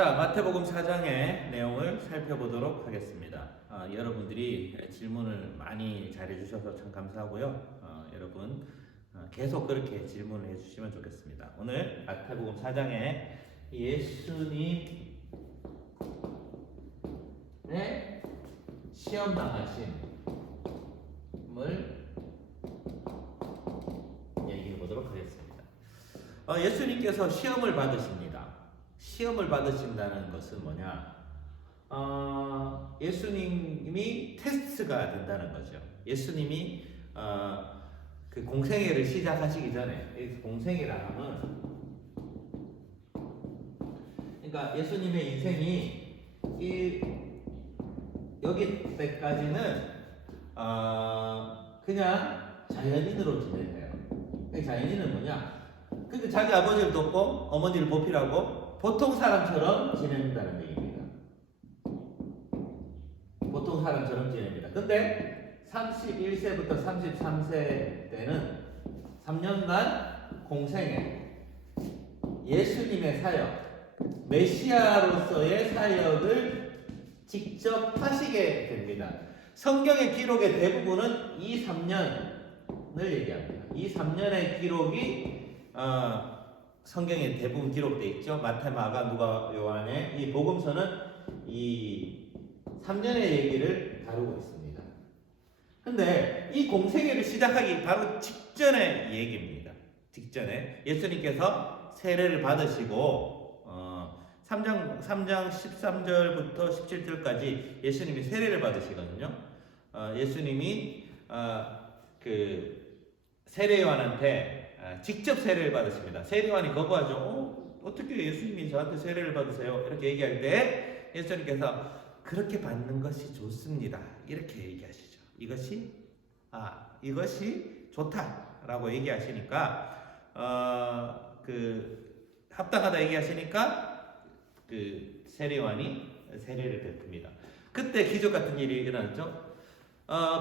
자, 마태복음 4장의 내용을 살펴보도록 하겠습니다. 여러분들이 질문을 많이 잘해주셔서 참 감사하고요. 여러분 계속 그렇게 질문을 해주시면 좋겠습니다. 오늘 마태복음 4장에 예수님의 시험 당하심을 얘기해 보도록 하겠습니다. 예수님께서 시험을 받으십니다. 시험을 받으신다는 것은 뭐냐? 예수님이 테스트가 된다는 거죠. 예수님이 그 공생애를 시작하시기 전에, 여기서 공생애라 하면, 그러니까 예수님의 인생이 여기 때까지는 그냥 자연인으로 지내세요. 자연인은 뭐냐? 근데 자기 아버지를 돕고 어머니를 보필하고 보통 사람처럼 지낸다는 얘기입니다. 보통 사람처럼 지냅니다. 근데 31세부터 33세 때는 3년간 공생애, 예수님의 사역, 메시아로서의 사역을 직접 하시게 됩니다. 성경의 기록의 대부분은 이 3년을 얘기합니다. 이 3년의 기록이 성경에 대부분 기록되어 있죠. 마태, 마가, 누가, 요한의 이 복음서는 이 3년의 얘기를 다루고 있습니다. 근데 이 공생애를 시작하기 바로 직전의 얘기입니다. 직전에 예수님께서 세례를 받으시고 3장 13절부터 17절까지 예수님이 세례를 받으시거든요. 예수님이 그 세례요한한테 직접 세례를 받으십니다. 세례요한이 거부하죠. 어떻게 예수님이 저한테 세례를 받으세요? 이렇게 얘기할 때 예수님께서 그렇게 받는 것이 좋습니다. 이렇게 얘기하시죠. 이것이 좋다라고 얘기하시니까 합당하다 얘기하시니까 그 세례요한이 세례를 베풉니다. 그때 기적 같은 일이 일어났죠.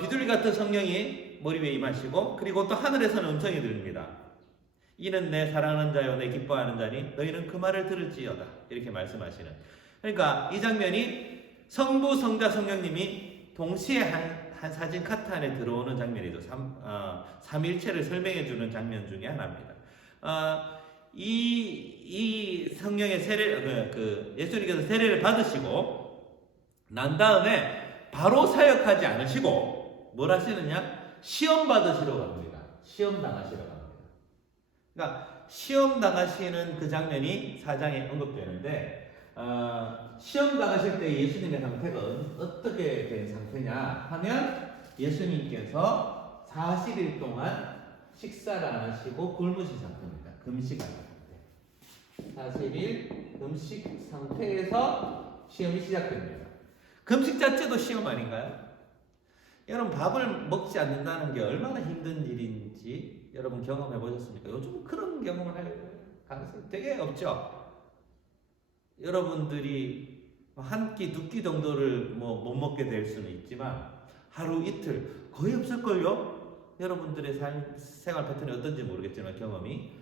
비둘기 같은 성령이 머리 위에 임하시고, 그리고 또 하늘에서는 음성이 들립니다. 이는 내 사랑하는 자요 내 기뻐하는 자니 너희는 그 말을 들을지어다. 이렇게 말씀하시는. 그러니까 이 장면이 성부, 성자, 성령님이 동시에 한 사진 카트 안에 들어오는 장면이죠. 삼일체를 설명해 주는 장면 중에 하나입니다. 이 성령의 예수님께서 세례를 받으시고 난 다음에 바로 사역하지 않으시고 뭘 하시느냐? 시험 받으시러 갑니다. 시험 당하시러 갑니다. 그러니까 시험 당하시는 그 장면이 4장에 언급되는데 시험 당하실 때 예수님의 상태가 어떻게 된 상태냐 하면 예수님께서 40일 동안 식사를 안 하시고 굶으신 상태입니다. 금식한 상태. 40일 금식 상태에서 시험이 시작됩니다. 금식 자체도 시험 아닌가요? 여러분, 밥을 먹지 않는다는 게 얼마나 힘든 일인지 여러분 경험해 보셨습니까? 요즘 그런 경험을 할 가능성이 되게 없죠. 여러분들이 한 끼, 두 끼 정도를 못 먹게 될 수는 있지만 하루, 이틀 거의 없을걸요? 여러분들의 생활 패턴이 어떤지 모르겠지만 경험이.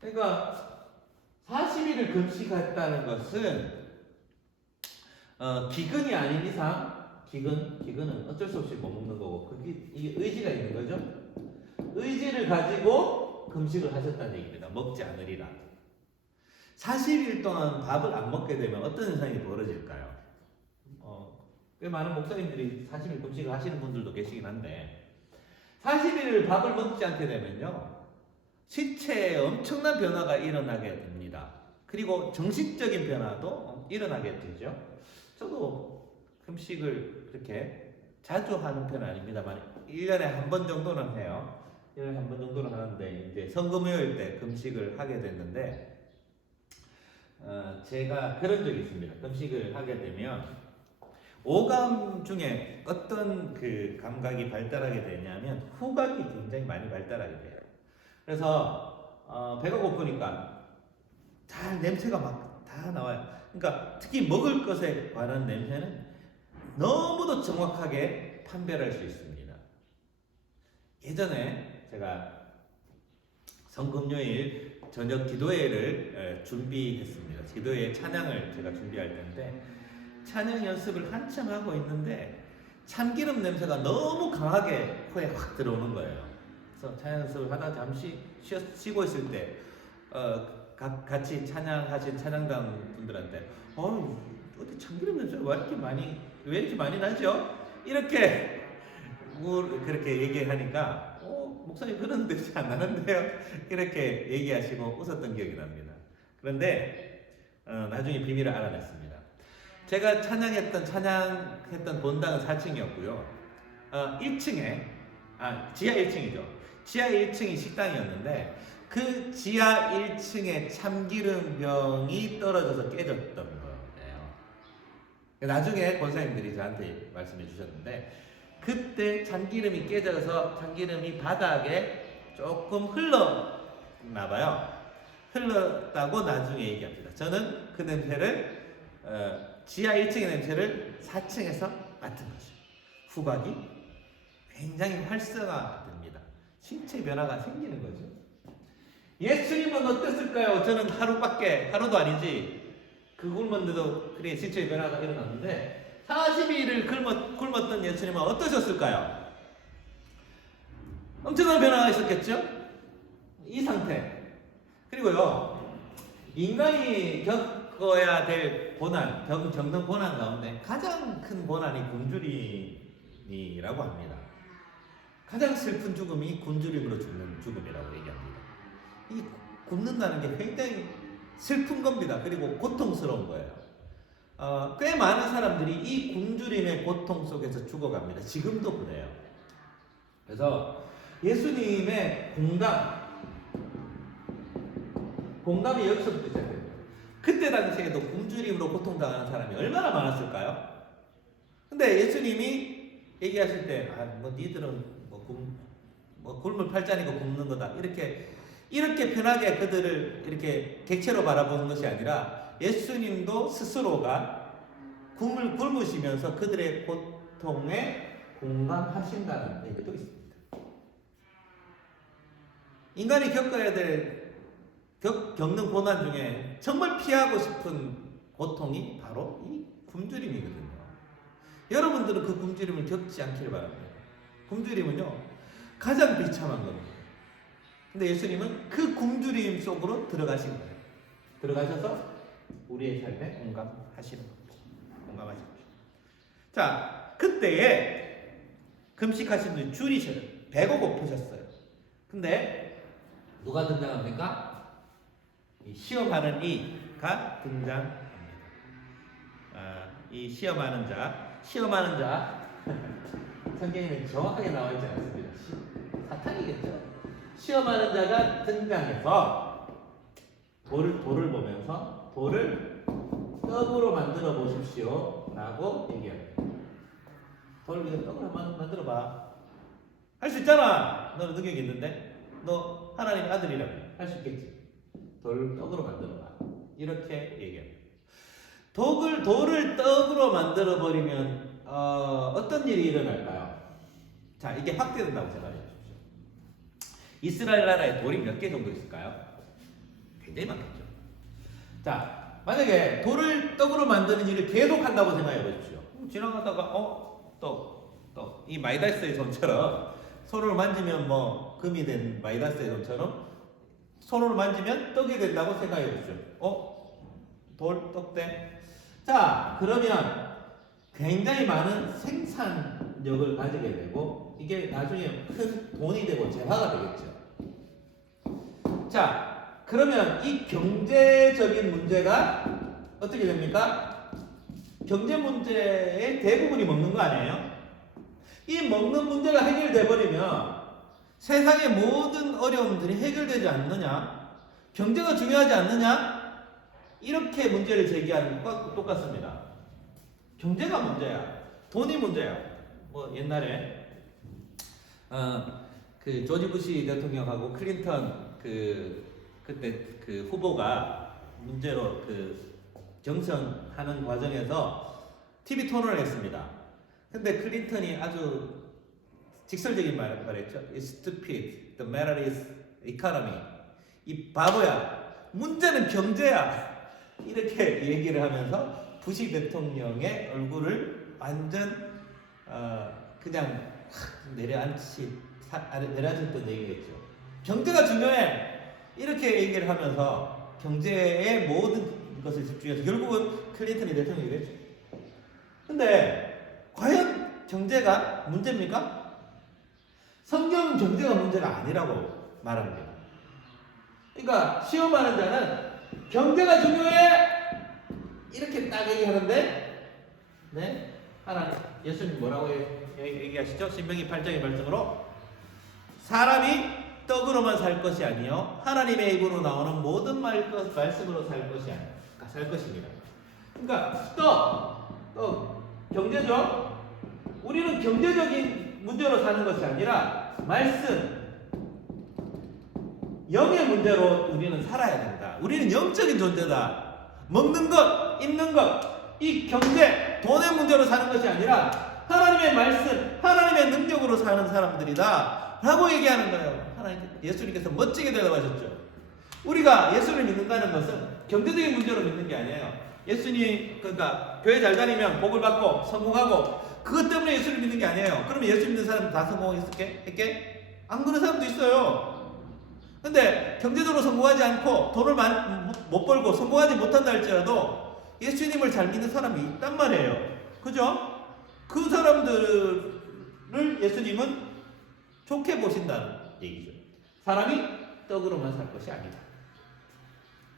그러니까 40일을 금식했다는 것은 기근이 아닌 이상, 기근은 어쩔 수 없이 못 먹는 거고, 이게 의지가 있는 거죠. 의지를 가지고 금식을 하셨다는 얘기입니다. 먹지 않으리라. 40일 동안 밥을 안 먹게 되면 어떤 현상이 벌어질까요? 꽤 많은 목사님들이 40일 금식을 하시는 분들도 계시긴 한데, 40일을 밥을 먹지 않게 되면요, 신체에 엄청난 변화가 일어나게 됩니다. 그리고 정신적인 변화도 일어나게 되죠. 저도 금식을 그렇게 자주 하는 편은 아닙니다만 1년에 한 번 정도는 해요. 1년에 한 번 정도는 하는데 이제 성금요일 때 금식을 하게 됐는데 제가 그런 적이 있습니다. 금식을 하게 되면 오감 중에 어떤 그 감각이 발달하게 되냐면 후각이 굉장히 많이 발달하게 돼요. 그래서 배가 고프니까 잘 냄새가 막 다 나와요. 그러니까 특히 먹을 것에 관한 냄새는 너무도 정확하게 판별할 수 있습니다. 예전에 제가 성금요일 저녁 기도회를 준비했습니다. 기도회 찬양을 제가 준비할 텐데 찬양 연습을 한참 하고 있는데 참기름 냄새가 너무 강하게 코에 확 들어오는 거예요. 그래서 찬양 연습을 하다 잠시 쉬고 있을 때 같이 찬양하신 찬양단 분들한테 어디 참기름 냄새가 왜 이렇게 많이 나죠? 이렇게 그렇게 얘기하니까 목사님 그런 냄새 안 나는데요? 이렇게 얘기하시고 웃었던 기억이 납니다. 그런데 나중에 비밀을 알아냈습니다. 제가 찬양했던 본당은 4층이었고요. 1층에 지하 1층이죠. 지하 1층이 식당이었는데 그 지하 1층에 참기름병이 떨어져서 깨졌던 거예요. 나중에 권사님들이 저한테 말씀해 주셨는데 그때 참기름이 깨져서 참기름이 바닥에 조금 흘렀나 봐요. 흘렀다고 나중에 얘기합니다. 저는 그 냄새를 지하 1층의 냄새를 4층에서 맡은 거죠. 후각이 굉장히 활성화됩니다. 신체 변화가 생기는 거죠. 예수님은 어땠을까요? 저는 하루도 아니지 그 굶었는데도 그래 신체 변화가 일어났는데 40일을 굶었던 예수님은 어떠셨을까요? 엄청난 변화가 있었겠죠? 이 상태. 그리고요, 인간이 겪어야 될 겪는 고난 가운데 가장 큰 고난이 굶주림이라고 합니다. 가장 슬픈 죽음이 굶주림으로 죽는 죽음이라고 얘기합니다. 이 굶는다는 게 굉장히 슬픈 겁니다. 그리고 고통스러운 거예요. 꽤 많은 사람들이 이 굶주림의 고통 속에서 죽어갑니다. 지금도 그래요. 그래서 예수님의 공감이 여기서부터 시작돼요. 그때 당시에도 굶주림으로 고통당하는 사람이 얼마나 많았을까요? 근데 예수님이 얘기하실 때, 니들은 굶을 팔자니까 굶는 거다. 이렇게 편하게 그들을 이렇게 객체로 바라보는 것이 아니라 예수님도 스스로가 굶으시면서 그들의 고통에 공감하신다는 얘기도 있습니다. 인간이 겪어야 될 겪는 고난 중에 정말 피하고 싶은 고통이 바로 이 굶주림이거든요. 여러분들은 그 굶주림을 겪지 않기를 바랍니다. 굶주림은요 가장 비참한 겁니다. 근데 예수님은 그 굶주림 속으로 들어가신 거예요. 들어가셔서 우리의 삶에 공감하시는 겁니다. 공감하시는 거죠. 자, 그때에 금식하신 분이 줄이셔요. 배가 고프셨어요. 근데 누가 등장합니까? 이 시험하는 이가 등장합니다. 이 시험하는 자 성경에는 정확하게 나와 있지 않습니다. 사탄이겠죠. 시험하는 자가 등장해서 돌을 보면서 돌을 떡으로 만들어 보십시오 라고 얘기합니다. 돌을 떡으로 만들어 봐. 할 수 있잖아. 너는 능력이 있는데. 너 하나님의 아들이라면 할 수 있겠지. 떡으로 만들어 봐. 이렇게 얘기합니다. 돌을 떡으로 만들어 버리면 어떤 일이 일어날까요? 자, 이게 확대된다고 생각해 주십시오. 이스라엘 나라에 돌이 몇 개 정도 있을까요? 굉장히 많겠죠. 자, 만약에 돌을 떡으로 만드는 일을 계속 한다고 생각해 보십시오. 지나가다가 이 마이다스의 손처럼 손으로 만지면 금이 된 마이다스의 손처럼 손으로 만지면 떡이 된다고 생각해 보십시오. 떡대. 자, 그러면 굉장히 많은 생산력을 가지게 되고 이게 나중에 큰 돈이 되고 재화가 되겠죠. 자, 그러면 이 경제적인 문제가 어떻게 됩니까? 경제 문제의 대부분이 먹는 거 아니에요? 이 먹는 문제가 해결돼 버리면 세상의 모든 어려움들이 해결되지 않느냐? 경제가 중요하지 않느냐? 이렇게 문제를 제기하는 것과 똑같습니다. 경제가 문제야. 돈이 문제야. 옛날에 그 조지 부시 대통령하고 클린턴 그때 그 후보가 문제로 경선하는 과정에서 TV 토론을 했습니다. 근데 클린턴이 아주 직설적인 말을 했죠. It's stupid. The matter is economy. 이 바보야. 문제는 경제야. 이렇게 얘기를 하면서 부시 대통령의 얼굴을 완전 그냥 내려앉혔던 얘기겠죠. 경제가 중요해. 이렇게 얘기를 하면서 경제의 모든 것을 집중해서 결국은 클린턴이 대통령이 됐죠. 근데 과연 경제가 문제입니까? 성경 경제가 문제가 아니라고 말합니다. 그러니까 시험하는 자는 경제가 중요해 이렇게 딱 얘기하는데, 네, 예수님 뭐라고 얘기하시죠? 신명기 8장의 말씀으로 사람이 떡으로만 살 것이 아니요 하나님의 입으로 나오는 모든 말씀으로 살 것입니다. 그러니까 떡 경제죠. 우리는 경제적인 문제로 사는 것이 아니라 말씀, 영의 문제로 우리는 살아야 된다. 우리는 영적인 존재다. 먹는 것, 입는 것, 이 경제, 돈의 문제로 사는 것이 아니라 하나님의 말씀, 하나님의 능력으로 사는 사람들이다 라고 얘기하는 거예요. 예수님께서 멋지게 대답하셨죠. 우리가 예수를 믿는다는 것은 경제적인 문제로 믿는 게 아니에요. 예수님, 그러니까 교회 잘 다니면 복을 받고 성공하고 그것 때문에 예수를 믿는 게 아니에요. 그러면 예수 믿는 사람 다 성공했게? 안 그런 사람도 있어요. 근데 경제적으로 성공하지 않고 돈을 못 벌고 성공하지 못한다 할지라도 예수님을 잘 믿는 사람이 있단 말이에요. 그죠? 그 사람들을 예수님은 좋게 보신다는 얘기죠. 사람이 떡으로만 살 것이 아니다.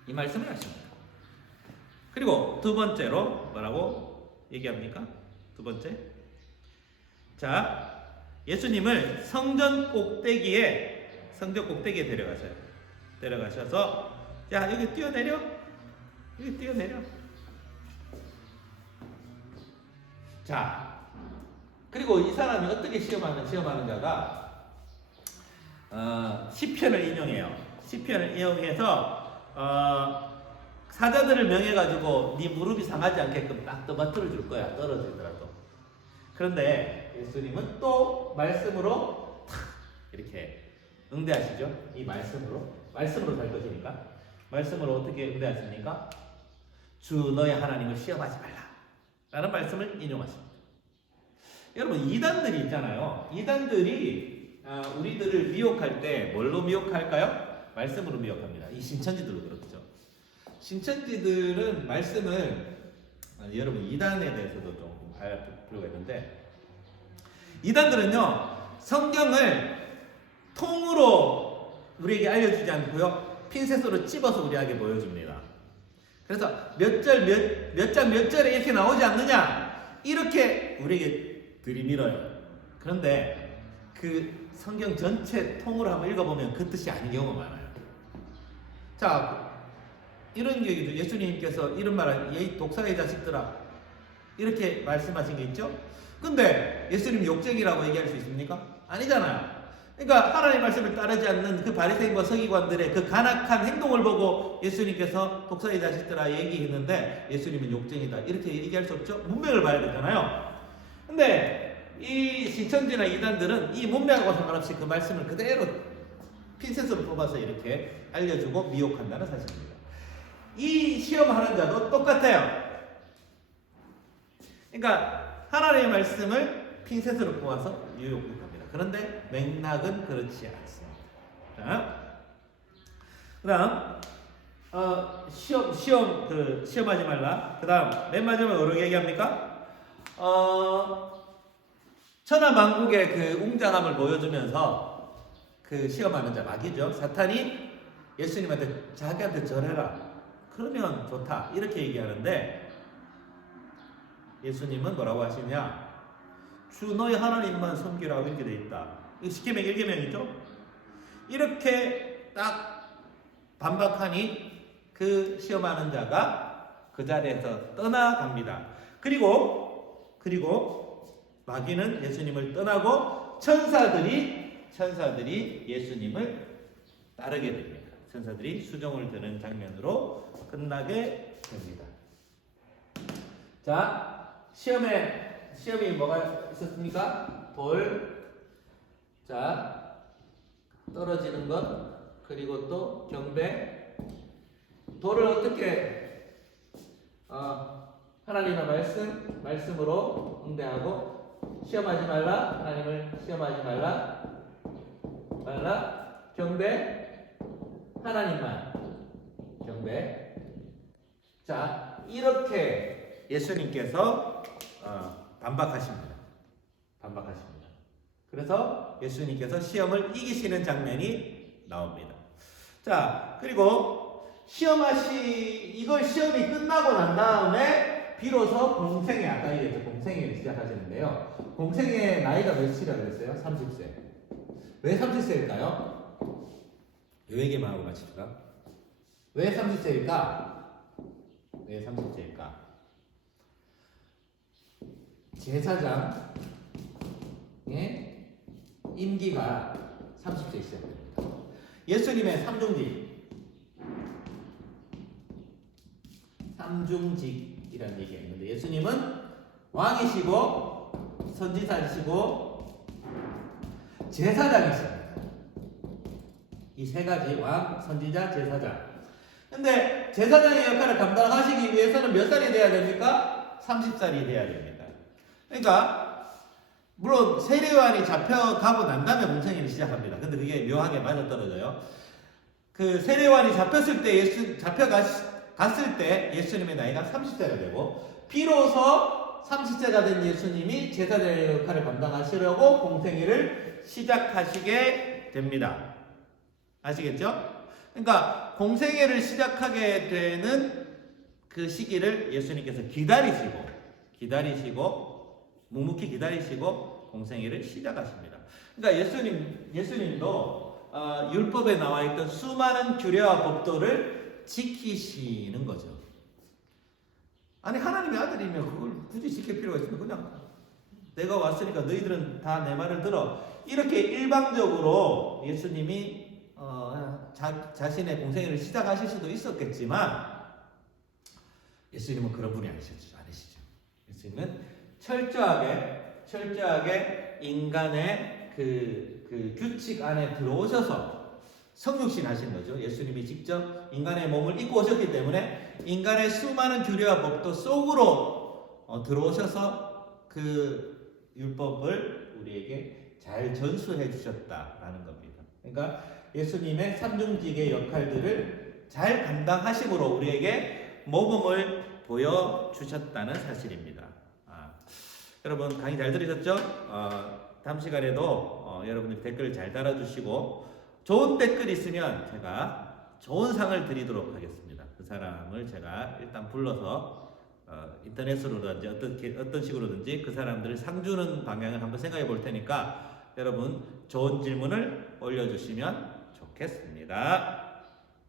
이 말씀을 하십니다. 그리고 두 번째로 뭐라고 얘기합니까? 두 번째. 자, 예수님을 성전 꼭대기에 데려가셔서 자, 여기 뛰어내려. 자, 그리고 이 사람이 어떻게 시험하는 자가 시편을 인용해요. 시편을 인용해서 사자들을 명해가지고 네 무릎이 상하지 않게끔 딱 떠받들어 줄 거야. 떨어지더라도. 그런데 예수님은 또 말씀으로 탁 이렇게 응대하시죠. 이 말씀으로 살 것이니까. 말씀으로 어떻게 응대하십니까? 주 너의 하나님을 시험하지 말라 라는 말씀을 인용하십니다. 여러분, 이단들이 있잖아요. 이단들이 우리들을 미혹할 때 뭘로 미혹할까요? 말씀으로 미혹합니다. 이 신천지들도 그렇죠. 신천지들은 말씀을 여러분, 이단에 대해서도 좀 알 필요가 있는데, 이단들은요 성경을 통으로 우리에게 알려주지 않고요 핀셋으로 찝어서 우리에게 보여줍니다. 그래서 몇 장 몇 절에 이렇게 나오지 않느냐 이렇게 우리에게 들이밀어요. 그런데 그 성경 전체 통으로 한번 읽어보면 그 뜻이 아닌 경우가 많아요. 자, 이런 얘기죠. 예수님께서 이런 말을 이 독사의 자식들아 이렇게 말씀하신 게 있죠. 근데 예수님 욕쟁이라고 얘기할 수 있습니까? 아니잖아요. 그러니까 하나님의 말씀을 따르지 않는 그 바리새인과 서기관들의 그 간악한 행동을 보고 예수님께서 독사의 자식들아 얘기했는데 예수님은 욕쟁이다 이렇게 얘기할 수 없죠. 문맥을 봐야 되잖아요. 근데 이 신천지나 이단들은 이 문맥하고 상관없이 그 말씀을 그대로 핀셋으로 뽑아서 이렇게 알려주고 미혹한다는 사실입니다. 이 시험하는 자도 똑같아요. 그러니까 하나님의 말씀을 핀셋으로 뽑아서 유혹합니다. 그런데 맥락은 그렇지 않습니다. 자, 그다음 시험하지 말라. 그다음 맨 마지막에 뭐라고 얘기합니까? 천하만국의 그 웅장함을 보여주면서 그 시험하는 자 마귀죠. 사탄이 예수님한테 자기한테 절해라. 그러면 좋다. 이렇게 얘기하는데 예수님은 뭐라고 하시냐? 주 너의 하나님만 섬기라고 이렇게 되어 있다. 이거 10계명 1계명이죠? 이렇게 딱 반박하니 그 시험하는 자가 그 자리에서 떠나갑니다. 그리고 마귀는 예수님을 떠나고 천사들이 예수님을 따르게 됩니다. 천사들이 수종을 드는 장면으로 끝나게 됩니다. 자, 시험이 뭐가 있었습니까? 돌, 자, 떨어지는 것, 그리고 또 경배. 도를 어떻게 하나님의 말씀으로 응대하고 시험하지 말라. 하나님을 시험하지 말라. 경배. 하나님만 경배. 자, 이렇게 예수님께서 반박하십니다. 그래서 예수님께서 시험을 이기시는 장면이 나옵니다. 자, 그리고 이걸 시험이 끝나고 난 다음에 비로소 공생애, 아까 얘기했죠. 공생애를 시작하시는데요. 공생애 나이가 몇이라고 그랬어요? 30세. 왜 30세일까요? 이 얘기만 하고 마칩시다. 왜 30세일까? 제사장의 임기가 30세에 시작됩니다. 예수님의 삼중직이라는 얘기가 있는데, 예수님은 왕이시고 선지자이시고 제사장이십니다. 이 세 가지, 왕, 선지자, 제사장. 근데 제사장의 역할을 감당하시기 위해서는 몇 살이 돼야 됩니까? 30살이 돼야 됩니다. 그러니까 물론 세례요한이 잡혀가고 난 다음에 공생애를 시작합니다. 근데 그게 묘하게 맞아떨어져요. 그 세례요한이 잡혔을 때 예수님의 나이가 30세가 되고, 비로소 30세가 된 예수님이 제사장의 역할을 감당하시려고 공생애를 시작하시게 됩니다. 아시겠죠? 그러니까 공생애를 시작하게 되는 그 시기를 예수님께서 기다리시고 묵묵히 기다리시고 공생애를 시작하십니다. 그러니까 예수님도 율법에 나와 있던 수많은 규례와 법도를 지키시는 거죠. 아니, 하나님의 아들이면 그걸 굳이 지킬 필요가 있으면 그냥 내가 왔으니까 너희들은 다 내 말을 들어, 이렇게 일방적으로 예수님이 자신의 공생애를 시작하실 수도 있었겠지만, 예수님은 그런 분이 아니시죠. 예수님은 철저하게 인간의 그 규칙 안에 들어오셔서 성육신 하신 거죠. 예수님이 직접 인간의 몸을 입고 오셨기 때문에 인간의 수많은 규례와 법도 속으로 들어오셔서 그 율법을 우리에게 잘 전수해 주셨다라는 겁니다. 그러니까 예수님의 삼중직의 역할들을 잘 감당하심으로 우리에게 모범을 보여주셨다는 사실입니다. 여러분, 강의 잘 들으셨죠? 다음 시간에도 여러분들 댓글 잘 달아주시고, 좋은 댓글 있으면 제가 좋은 상을 드리도록 하겠습니다. 그 사람을 제가 일단 불러서 인터넷으로든지 어떤 식으로든지 그 사람들을 상 주는 방향을 한번 생각해 볼 테니까 여러분 좋은 질문을 올려주시면 좋겠습니다.